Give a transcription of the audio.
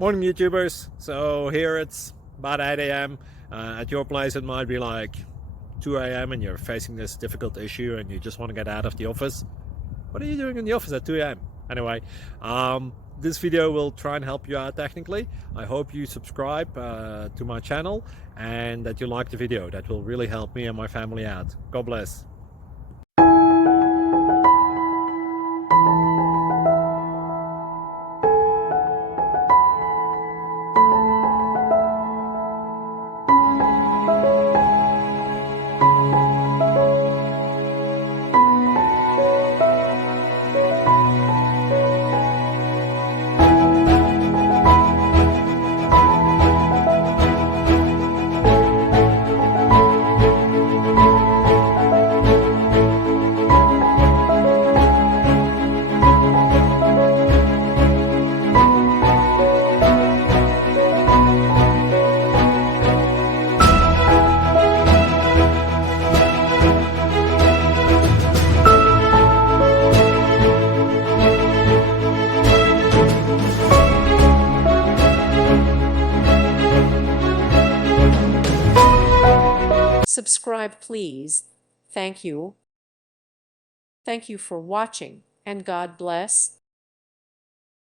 Morning YouTubers. So here it's about 8 a.m. At your place it might be like 2 a.m. and you're facing this difficult issue and you just want to get out of the office. What are you doing in the office at 2 a.m.? Anyway, this video will try and help you out technically. I hope you subscribe to my channel and that you like the video. That will really help me and my family out. God bless. Subscribe, please. Thank you. Thank you for watching, and God bless.